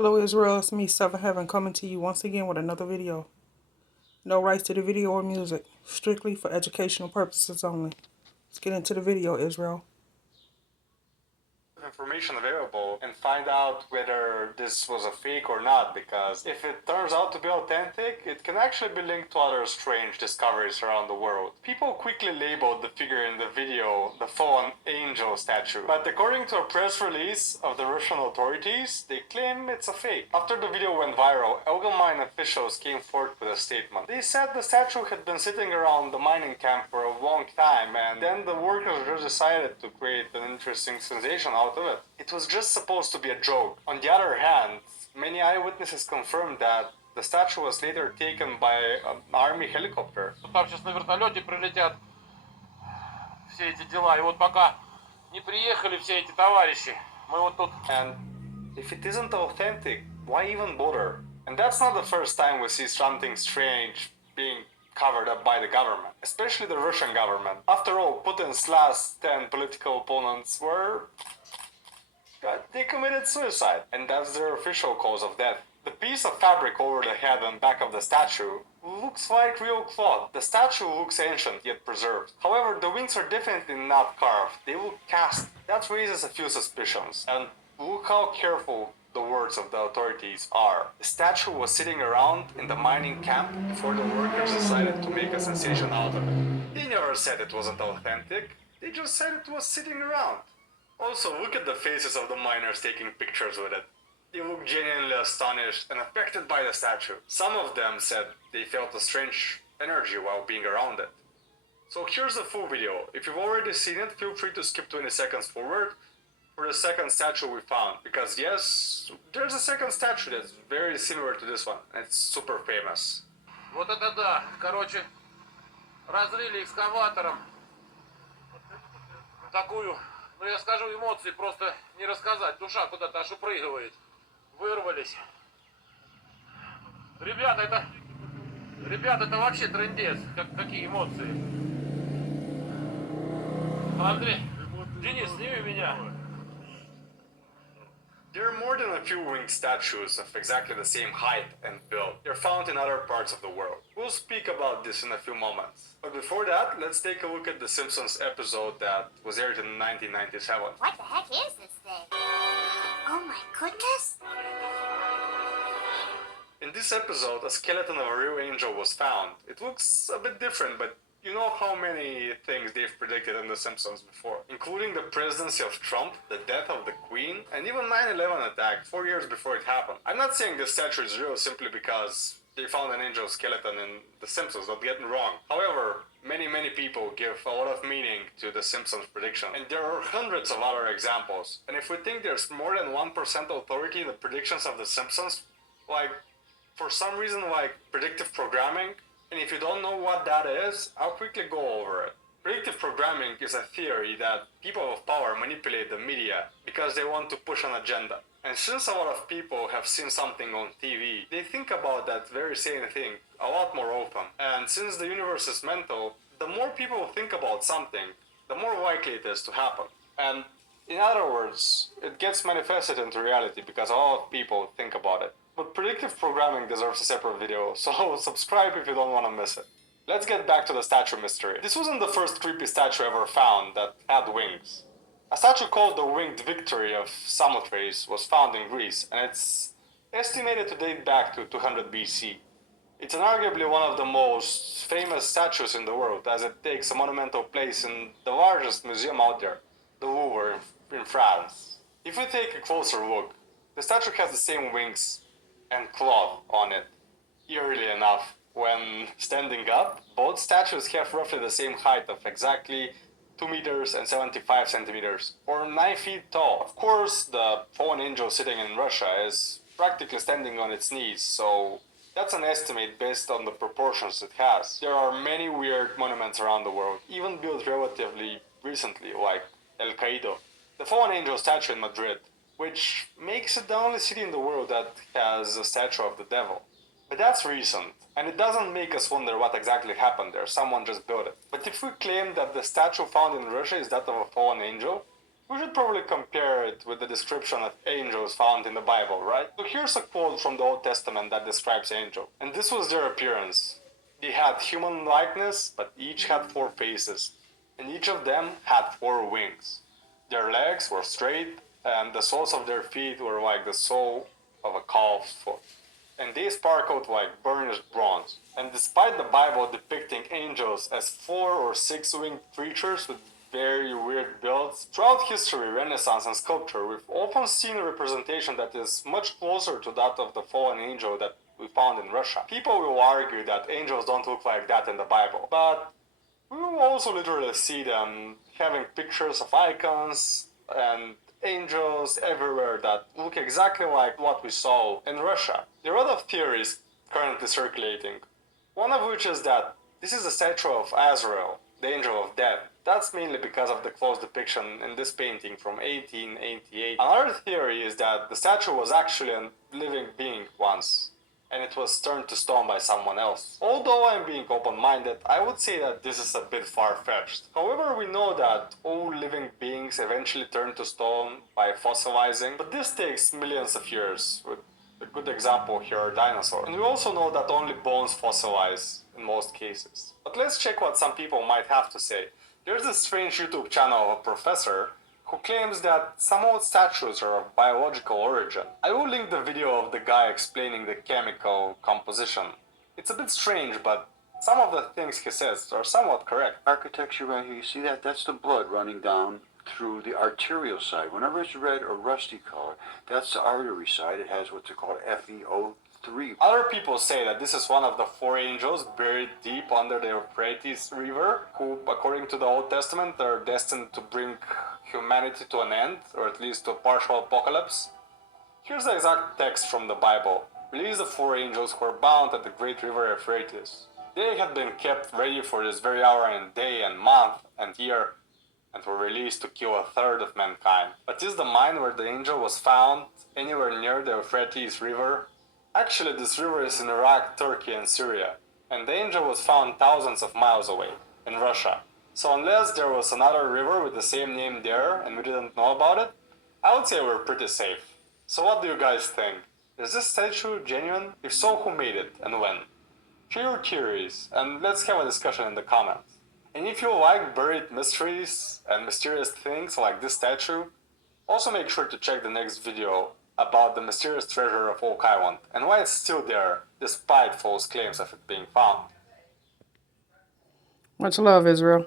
Hello Israel, it's me, Seven Heaven, coming to you once again with another video. No rights to the video or music, strictly for educational purposes only. Let's get into the video, Israel. Information available and find out whether this was a fake or not, because if it turns out to be authentic, it can actually be linked to other strange discoveries around the world. People quickly labeled the figure in the video the fallen angel statue, but according to a press release of the Russian authorities, they claim it's a fake. After the video went viral, Elgin Mine officials came forth with a statement. They said the statue had been sitting around the mining camp for a long time, and then the workers just decided to create an interesting sensation out of it. It was just supposed to be a joke. On the other hand, many eyewitnesses confirmed that the statue was later taken by an army helicopter. Там сейчас на вертолете прилетят все эти дела. И вот пока не приехали все эти товарищи, мы вот тут... And if it isn't authentic, why even bother? And that's not the first time we see something strange being covered up by the government, especially the Russian government. After all, Putin's last 10 political opponents were... they committed suicide, and that's their official cause of death. The piece of fabric over the head and back of the statue looks like real cloth. The statue looks ancient yet preserved. However, the wings are definitely not carved. They look cast. That raises a few suspicions. And look how careful the words of the authorities are. The statue was sitting around in the mining camp before the workers decided to make a sensation out of it. They never said it wasn't authentic. They just said it was sitting around. Also, look at the faces of the miners taking pictures with it. They look genuinely astonished and affected by the statue. Some of them said they felt a strange energy while being around it. So here's the full video. If you've already seen it, feel free to skip 20 seconds forward for the second statue we found. Because yes, there's a second statue that's very similar to this one. It's super famous. Вот это да. Короче, разрыли экскаватором такую... Ну, я скажу, эмоции просто не рассказать. Душа куда-то аж упрыгивает. Вырвались. Ребята, это вообще трындец. Какие эмоции. Андрей, Денис, сними меня. There are more than a few winged statues of exactly the same height and build. They're found in other parts of the world. We'll speak about this in a few moments. But before that, let's take a look at the Simpsons episode that was aired in 1997. What the heck is this thing? Oh my goodness! In this episode, a skeleton of a real angel was found. It looks a bit different, but you know how many things they've predicted in The Simpsons before, including the presidency of Trump, the death of the Queen, and even 9/11 attack 4 years before it happened. I'm not saying this statue is real simply because they found an angel skeleton in The Simpsons, don't get me wrong. However, many people give a lot of meaning to The Simpsons prediction, and there are hundreds of other examples. And if we think there's more than 1% authority in the predictions of The Simpsons, like, for some reason, like predictive programming, and if you don't know what that is, I'll quickly go over it. Predictive programming is a theory that people of power manipulate the media because they want to push an agenda. And since a lot of people have seen something on TV, they think about that very same thing a lot more often. And since the universe is mental, the more people think about something, the more likely it is to happen. And in other words, it gets manifested into reality because a lot of people think about it. But predictive programming deserves a separate video, so subscribe if you don't want to miss it. Let's get back to the statue mystery. This wasn't the first creepy statue ever found that had wings. A statue called the Winged Victory of Samothrace was found in Greece, and it's estimated to date back to 200 BC. It's arguably one of the most famous statues in the world, as it takes a monumental place in the largest museum out there, the Louvre in France. If we take a closer look, the statue has the same wings and cloth on it. Eerily enough, when standing up, both statues have roughly the same height of exactly 2 meters and 75 centimeters, or 9 feet tall. Of course, the fallen angel sitting in Russia is practically standing on its knees, so that's an estimate based on the proportions it has. There are many weird monuments around the world, even built relatively recently, like El Caído, the fallen angel statue in Madrid, which makes it the only city in the world that has a statue of the devil. But that's recent, and it doesn't make us wonder what exactly happened there, someone just built it. But if we claim that the statue found in Russia is that of a fallen angel, We should probably compare it with the description of angels found in the Bible, right? So here's a quote from the Old Testament that describes angels. And this was their appearance. They had human likeness, but each had 4 faces, and each of them had 4 wings. Their legs were straight, and the soles of their feet were like the sole of a calf's foot. And they sparkled like burnished bronze. And despite the Bible depicting angels as 4 or 6 winged creatures with very weird builds, throughout history, Renaissance, and sculpture, we've often seen a representation that is much closer to that of the fallen angel that we found in Russia. People will argue that angels don't look like that in the Bible, but we will also literally see them having pictures of icons and angels everywhere that look exactly like what we saw in Russia. There are a lot of theories currently circulating, one of which is that this is a statue of Azrael, the angel of death. That's mainly because of the close depiction in this painting from 1888. Another theory is that the statue was actually a living being once, and it was turned to stone by someone else. Although I'm being open-minded, I would say that this is a bit far-fetched. However, we know that all living beings eventually turn to stone by fossilizing, but this takes millions of years, with a good example here are dinosaurs. And we also know that only bones fossilize in most cases. But let's check what some people might have to say. There's this strange YouTube channel of a professor who claims that some old statues are of biological origin. I will link the video of the guy explaining the chemical composition. It's a bit strange, but some of the things he says are somewhat correct. Architecture right here, you see that? That's the blood running down through the arterial side. Whenever it's red or rusty color, that's the artery side. It has what's called FeO3. Other people say that this is one of the 4 angels buried deep under the Euphrates River, who, according to the Old Testament, are destined to bring humanity to an end, or at least to a partial apocalypse. Here's the exact text from the Bible. Release the 4 angels who are bound at the great river Euphrates. They had been kept ready for this very hour and day and month and year, and were released to kill 1/3 of mankind. But is the mine where the angel was found anywhere near the Euphrates River? Actually, this river is in Iraq, Turkey, and Syria, and the angel was found thousands of miles away, in Russia. So unless there was another river with the same name there and we didn't know about it, I would say we're pretty safe. So what do you guys think? Is this statue genuine? If so, who made it and when? Share your theories and let's have a discussion in the comments. And if you like buried mysteries and mysterious things like this statue, also make sure to check the next video about the mysterious treasure of Oak Island and why it's still there despite false claims of it being found. Much love, Israel.